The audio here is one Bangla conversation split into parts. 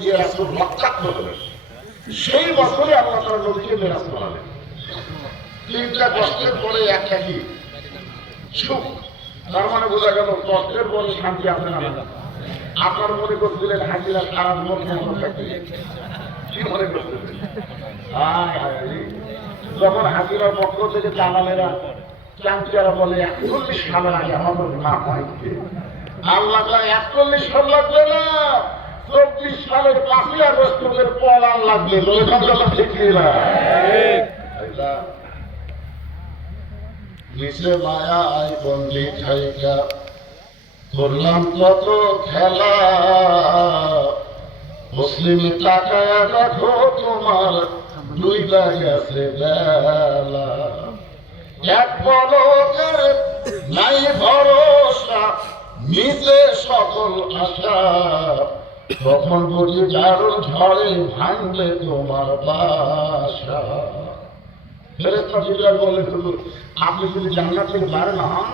গিয়ে রক্তাক্ত হলেন সেই বছরে আল্লাহ তার নবীকে মেরাজ করালেন তিনটা কষ্টের পরে একটা কি সুখ। তার মানে বোঝা গেল কষ্টের পরে শান্তি আসে না। আপনার মনে করছিলেন হাজিরা জীবন কেমন থাকবে। মনে করছিলেন। যখন হাজিরার পক্ষ থেকে জানালেরা চাঞ্চিয়ারা বলে, একচল্লিশ সালের আগে আমাদের না হয়। আল্লাহ একচল্লিশ সাল লাগবে না। চব্বিশ সালের পাঁচই আগস্টের পলান লাগবে ওইখান কথা ঠিক না নিচে মায়ায় বন্দি থাইকা। করলাম কত খেলা। মুসলিম টাকায় দেখো তোমার দুই গেছে বেলা। এক পলকের নাই ভরসা, নিচে সকল আশা। তখন বুঝি চারুর ঝড়ে ভাঙলে তোমার বাসা। ফেরেস্তা হুজুর আপনি যদি জান্নাত থেকে বাইরে না হন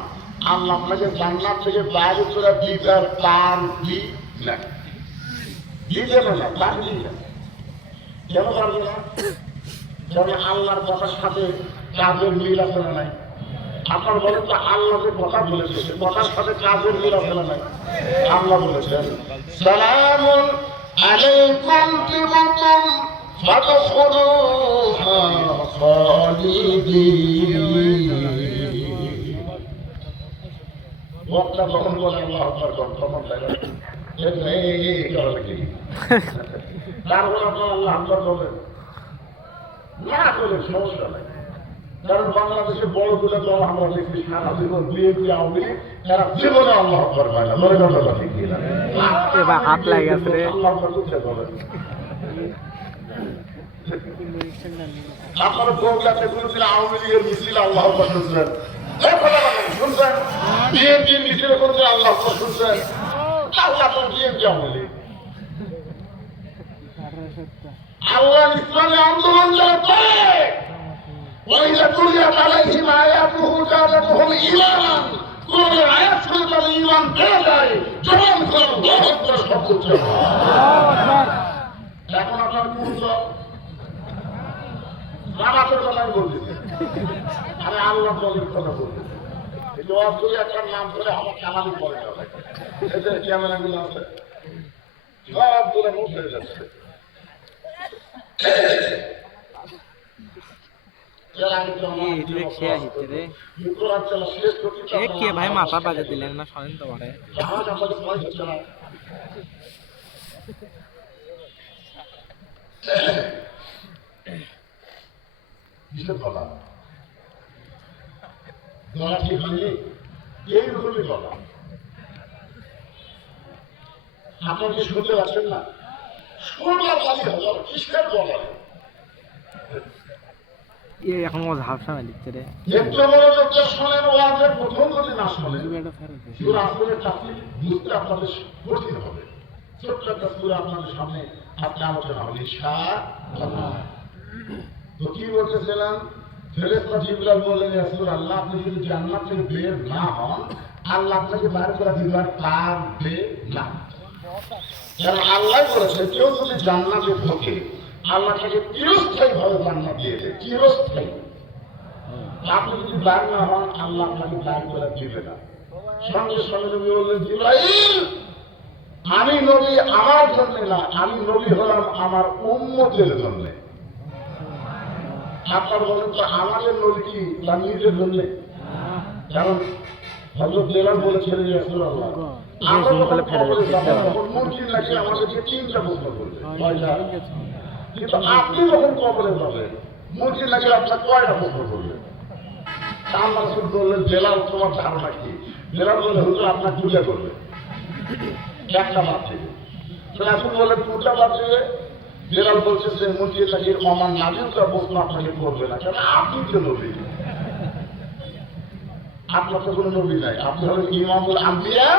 আপনাকে থেকে বাইরে চলে দিদার পান দি না? না কেন পারবে না? আল্লাহর কথার সাথে কাজের মিল আছে না নাই? আপনার বলেন তো আল্লাহ যে কথা বলেছে কথার সাথে কাজের মিল না নাই? আল্লাহ বলেছেন, সালামুন আলাইকুম তিমতুম বলে তারপর আপনার আল্লাহ আকবার বলেন, না করে সমস্যা নাই। কারণ বাংলাদেশে বড় দুটো দল আমরা দেখি সারা জীবন বিএনপি আওয়ামী লীগ এরা জীবনে আল্লাহ আকবর পায় না। মনে কথা ঠিক না এবার হাত লাগে রে। আল্লাহ আকবর করছে বলেন। আপনারা প্রোগ্রামে কোনোদিন আওয়ামী লীগের মিছিল আল্লাহ আকবর শুনছেন শুনছেন? বিএনপির মিছিলে কোনোদিন আল্লাহ আকবর শুনছেন আল্লাহ তো বিএনপি আওয়ামী লীগ। আল্লাহ ইসলামী আন্দোলন যারা করে ওয়াইদা তুলিয়াত আলাইহিম আয়াতুহু জাদাতুহুম ঈমানান কোন আয়াত শুনে তাদের ঈমান বেড়ে যায় জবান করো দৌড় করে সব করতে এখন আপনার পুরুষ নামাজের কথাই বলছি আমি আল্লাহ বলের কথা বলছি মুখ হয়ে যাচ্ছে। কে ভাই মাথা বাজে দিলেন না শোনেন তো পারে এইরকমই গলা আপনার কি শুনতে পাচ্ছেন না? শুনলাম খালি হলো কিসের এ এখন ও ঝাপসা না লিখছে রে। একটু মনোযোগ দিয়ে শোনেন ওয়াজের প্রথম যদি না শোনেন সুরা আসলে চাকরি বুঝতে আপনাদের কঠিন হবে। ছোট্ট একটা সুরা আপনাদের সামনে আপনি আলোচনা ঈশা তো কি বলতেছিলাম? ফেরেস্তা জিবরাল বললেন রাসূল আল্লাহ আপনি যদি জান্নাত থেকে বের না হন আল্লাহ আপনাকে বাইরে করে দিবার পারবে না। কারণ আল্লাহ বলেছে কেউ যদি জান্নাতে ঢোকে আল্লাহ তাকে চিরস্থায়ী ভাবে জান্নাত দিয়েছে চিরস্থায়ী। আপনি যদি বার না হন আল্লাহ আপনাকে বার করে দিবে না। সঙ্গে সঙ্গে নবী বললেন জিব্রাইল আমি নবী আমার জন্য না আমি নবী হলাম আমার উম্মতের জন্য। আপনার বলেন তো আমাদের নবী কি তার নিজের জন্য? কারণ হজরত বেলাল বলেছিলেন যে রাসূলুল্লাহ আমরা যখন কবরে যাব তখন মুরগির নাকি আমাদেরকে তিনটা প্রশ্ন করবে। কয়টা কিন্তু আপনি যখন কবরে যাবেন মুরগির নাকি আপনার কয়টা প্রশ্ন করবে? আল্লাহ রাসূল বললেন, বেলাল, তোমার ধারণা কি? বেলাল বলে হুজুর, আপনার পূজা করবে। একটা বাদ থেকে তো রাসূল বললেন, পূজা থেকে বেলাল বলছে যে মুরগি নাকি আমার নাজিলটা প্রশ্ন আপনাকে করবে না, কারণ আপনি তো নবী। আপনার তো কোনো নবী নাই। আপনি হলেন ইমামুল আম্বিয়া,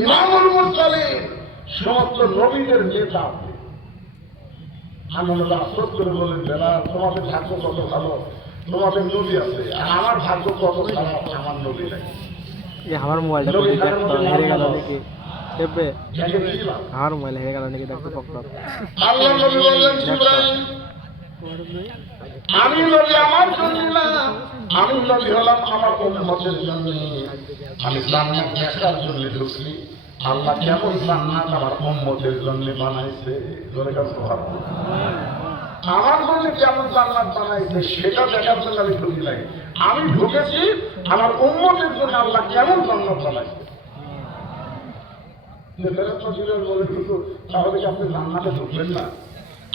ইমামুল মুরসালিন। সমস্ত নবীদের নেতা করে বেলা তোমাদের ভাগ্য কত ভালো? তোমাদের নবী আছে। আর আমার ভাগ্য কত খারাপ? আমার নবী নাই। আমার মোবাইলটা হেরে গেল দেবে আমার মোবাইল হয়ে গেল নাকি? দেখতে পকড় আল্লাহ নবী বললেন আমি নবী আমার জন্য না। আমি নবী হলাম আমার উম্মতের জন্য। আমি জান্নাত দেখার জন্য ঢুকছি। আল্লাহ কেমন জান্নাত আমার উম্মতের জন্য বানাইছে? ধরে কাছে আমার জন্য কেমন জান্নাত বানাইছে সেটা দেখার জন্য আমি ঢুকি নাই। আমি ঢুকেছি, আমার উম্মতের জন্য আল্লাহ কেমন জান্নাত বানাইছে? কি আপনি জান্নাতে ঢুকলেন না?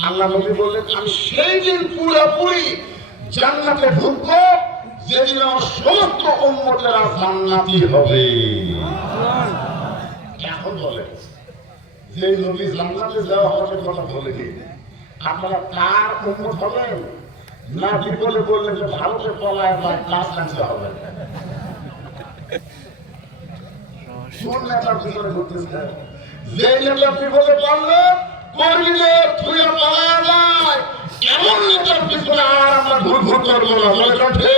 আল্লাহ নবী বললেন, আমি সেই দিন পুরোপুরি জান্নাতে ঢুকবো, যেদিন আমার সমস্ত উম্মতেরা জান্নাতি হবে। বলে। যে নবী জান্নাতে যাওয়া হবে কথা বলেনি আপনারা কার উন্মত হবেন না বিপদে বললেন যে ভারতে পলায় বা কাজ আনতে হবে। কোন নেতার পিছনে যে নেতা পড়লে মনে রাখে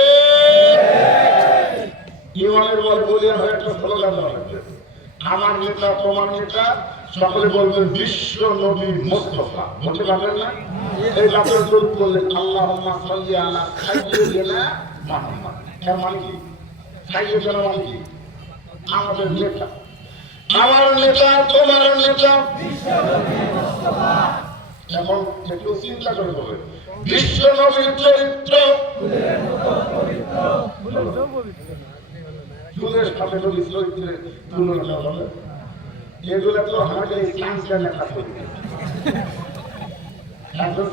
ইমানের বলে বলিয়া হয়ে একটা স্লোগান আমার নেতা তোমার নেতা সকলে বলবেন বিশ্ব নবী মোস্তফা। বলতে পারবেন না? এই রাতের দূর করলেন আল্লাহ সাল্লি আলা খাইয়ে গেলা মোহাম্মদ মানে কি? খাইয়ে গেলা মানে কি? আমাদের নেতা। আমার নেতা তোমার নেতা। এখন একটু চিন্তা করে বলবেন বিশ্ব নবীর চরিত্র? ফুলের সাথে নবীর চরিত্রের তুলনা দেওয়া হবে এগুলো তো আমাদের ক্যান্সার লেখা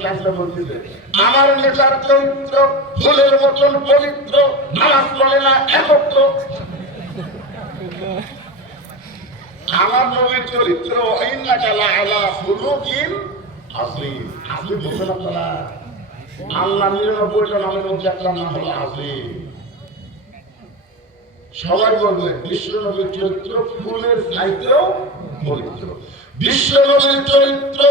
ক্যান্সার আমার নেতার চরিত্র ফুলের মতন পবিত্র নামাজ পড়ে না, একত্র। আমার নবীর চরিত্র আল্লাহ নিরানব্বইটা নামের মধ্যে একটা নাম হলো আযীম। সবাই বলবেন বিশ্ব নবীর চরিত্র ফুলের চাইতেও পবিত্র। বিশ্ব নবীর চরিত্র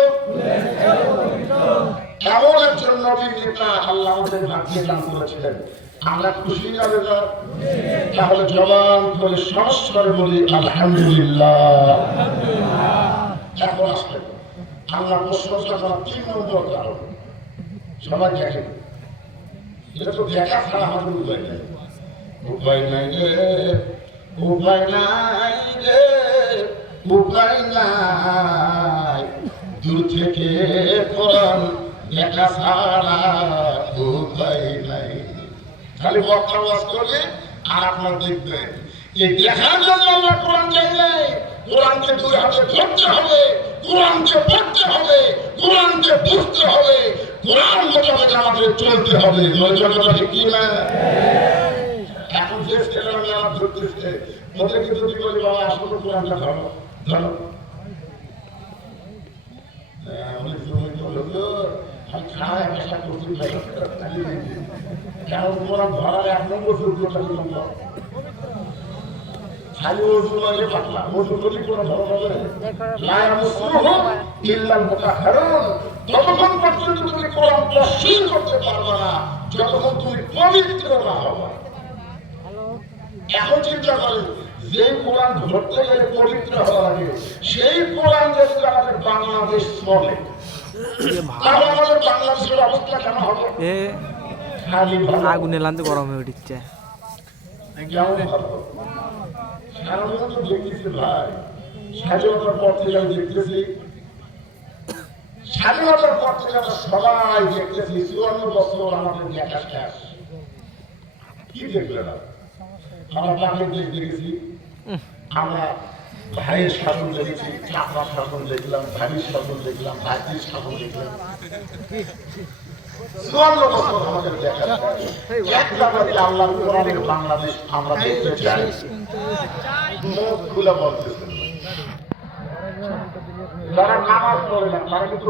এমন একজন নবীর নেতা আল্লাহ ভাগ্যে দান করেছিলেন? আমরা খুশি না বেজার তাহলে জবান করে সংস্কারে বলি, আলহামদুলিল্লাহ। এখন আসলে আল্লাহ প্রশংসা করা তিন নম্বর কারণ। সবাই দেখে এটা তো দেখা ছাড়া আমাদের উপায় উপায় নাই রে উপায় নাই রে উপায় নাই দূর থেকে কোরআন দেখা ছাড়া উপায় নাই খালি বক্তা ওয়াজ করলে আর আপনার দেখবেন, এই দেখার জন্য আমরা কোরআন চাই নাই কোরআনকে দুই হাতে ধরতে হবে, কোরআনকে পড়তে হবে, কোরআনকে বুঝতে হবে, কোরআন মোতাবেক আমাদের চলতে হবে। কি না ছেলেরা যারা ধরতেছে ওদেরকে যদি বলি বাবা আসলে কোরআনটা ধরো ধরো। হ্যাঁ, আমি একটা করছি ভাই। কারণ ধরার এক কোনো যতক্ষণ পর্যন্ত তুমি করতে পারবে না যতক্ষণ তুমি পবিত্র না হবে। এখন চিন্তা করেন যে কোরআন ধরতে গেলে পবিত্র হওয়া লাগে সেই কোরআন যদি আমাদের বাংলাদেশ চলে তাহলে আমাদের বাংলাদেশের অবস্থা কেন হবে। আগুনে লানতে গরম হয়ে উঠছে। কেমন তো দেখতেছি ভাই। স্বাধীনতার পর থেকে আমি দেখতেছি। স্বাধীনতার পর থেকে আমরা সবাই দেখতেছি চুয়ান্ন বছর আমাদের দেখা শেষ। কি দেখলেন না আমরা বাপের দেখেছি। আমরা ভাইয়ের শাসন দেখেছি চাপার শাসন দেখলাম, ভাইয়ের শাসন দেখলাম, ভাইয়ের শাসন দেখলাম। চুয়ান্ন বছর আমাদের দেখা বাংলাদেশ আমরা যারা নামাজ পড়ে না, তারা কিন্তু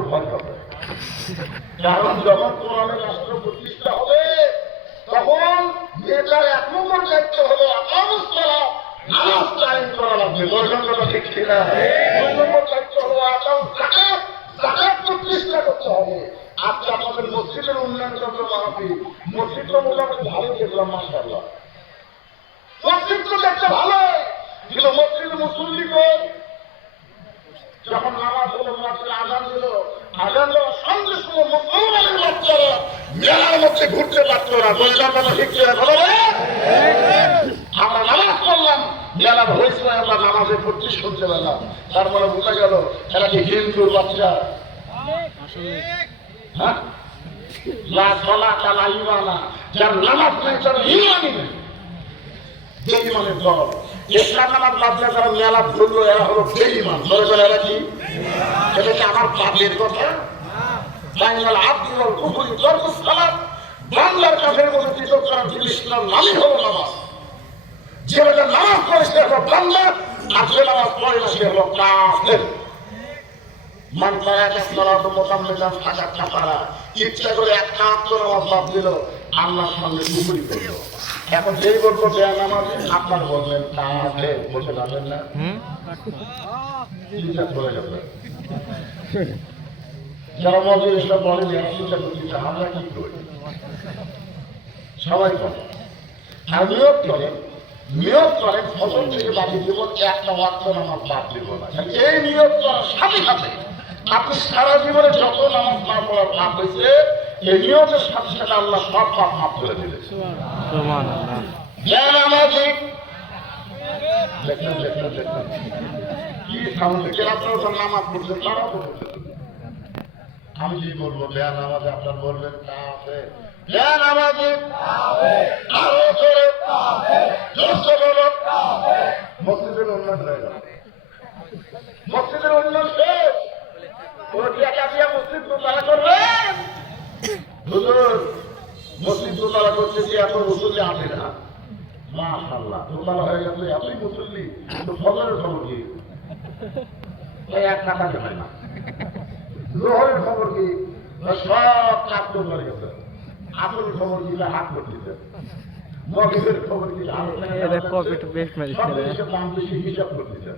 রাষ্ট্র প্রতিষ্ঠা হবে তখন নেতার এক নম্বর দায়িত্ব হলো আকামুস সালাত, নামাজ কায়েম করা লাগবে। দর্শন করা ঠিক কিনা? দুই নম্বর দায়িত্ব হলো আকাম প্রতিষ্ঠা করতে হবে। আজকে আমাদের মসজিদের উন্নয়ন চন্দ্র মাহাবি মসজিদ তো মোটামুটি ভালো দেখলাম মাসাল্লাহ মসজিদ তো দেখতে ভালোই কিন্তু মসজিদ মুসল্লি যখন নামাজ হলো মাত্র আজান দিল মেলার মধ্যে ঘুরতে পারতো না বললাম কথা ঠিক বলো? আমরা নামাজ পড়লাম। মেলা হয়েছিল নামাজে পড়তে শুনতে পেলাম। তারপরে বোঝা গেল, এরা কি হিন্দুর বাচ্চা? হ্যাঁ? লা সলা তালা ইমানা। যার নামাজ নেই, তার ইমানই নেই। বেঈমানের দল। ইসলাম নামাজ বাদ দিয়ে তারা মেলা ধরলো এরা হলো বেঈমান। ধরে বলে, এরা কি? এটা কি আমার পাপের কথা? বাংলার আব্দুল কুকুরি দরকুস সালাত বাংলার কাফের মধ্যে পৃথক করার ইসলাম নামই হলো নামাজ। যে বেটা নামাজ পড়ে, সে হলো বাংলা আর যে নামাজ পড়ে না, সে হলো কাফের। মান তারাকা সালাত মোতাম্মিদান ফাঁকা ইচ্ছা করে এক কাঁপ বাদ দিল। আল্লাহর সঙ্গে কুকুরি করল এখন যেই বলব দেয়া নামাজ আপনার বলবেন কাফের বলতে পারবেন না। চিন্তা করে যাবে যারা মজুর এসব বলেন চিন্তা করতে আমরা কি করি? সবাই করে। আর নিয়োগ করেন নিয়োগ করেন ফসল থেকে বাকি জীবন একটা ওয়াক্ত নামাজ বাদ দিব না। এই নিয়োগ করার সাথে সাথে আপনি সারা জীবনে যত নামাজ না পড়ার পাপ হয়েছে এই নিয়োগের সাথে সাথে আল্লাহ সব পাপ মাফ করে দিলে জ্ঞান আমাদের দেখলেন দেখলেন দেখলেন কি সামনে কে আপনারা তো নামাজ পড়ছেন আমি কি বলব? জ্ঞান আমাদের আপনার বলবেন কাফে জ্ঞান আমাদের আরও করে জোরসে বলো মসজিদের উন্নয়ন হয়ে গেল। মসজিদের উন্নয়ন দোতলা করবেন। হুজুর মসজিদ দোতলা করতে গিয়ে এত মুসল্লি আসে না। মাশাল্লাহ দোতলা হয়ে গেছে এতই মুসল্লি তো ফজরের খবর কি? এক টাকা দেবে না। লোহরের খবর কি? সব কাজ করে গেছে। আসলের খবর কি? হাত করতেছে। মগজের খবর কি? হাত মেরেছে জিনিসের দাম বেশি হিসাব করতেছে।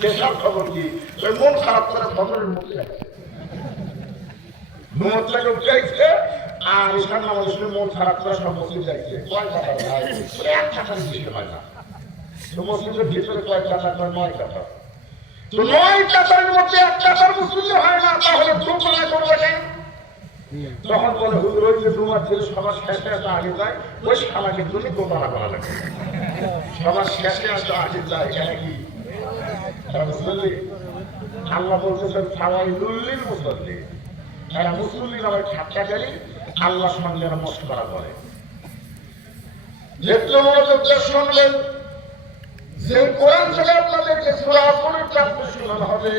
পেশার খবর কি? মন খারাপ করে ফজরের মুখে যাচ্ছে মোমতটাকে উঠাইছে আর ঈশান নামাজ শুনে মন খারাপ করে মসজিদ যাইছে কয় ভাই বলে এক টাকার বেশি হয় না। মসজিদের ভিতরে কয় কয় নয় টাকা তো নয় টাকার মধ্যে এক টাকার মুসলিম হয় না তাহলে দোতলা করবে কেন তখন বলে, হুজুর, ওই যে তোমার ছেলে সবার শেষে আসে আগে যায়, ওই শালাকে জন্য দোতলা করা লাগে সবার শেষে আসে আগে যায় কেন কি? বুঝলি আল্লাহ বলতেছেন সবাই লুল্লির মুসল্লি। এরা মুসল্লি নামে ঠাট্টা করি আল্লাহ সঙ্গে এরা মস্করা করে যেহেতু মনোযোগ দিয়ে শুনলেন, যে কোরআন থেকে আপনাদেরকে সুরা করে চাপতে শোনানো হবে।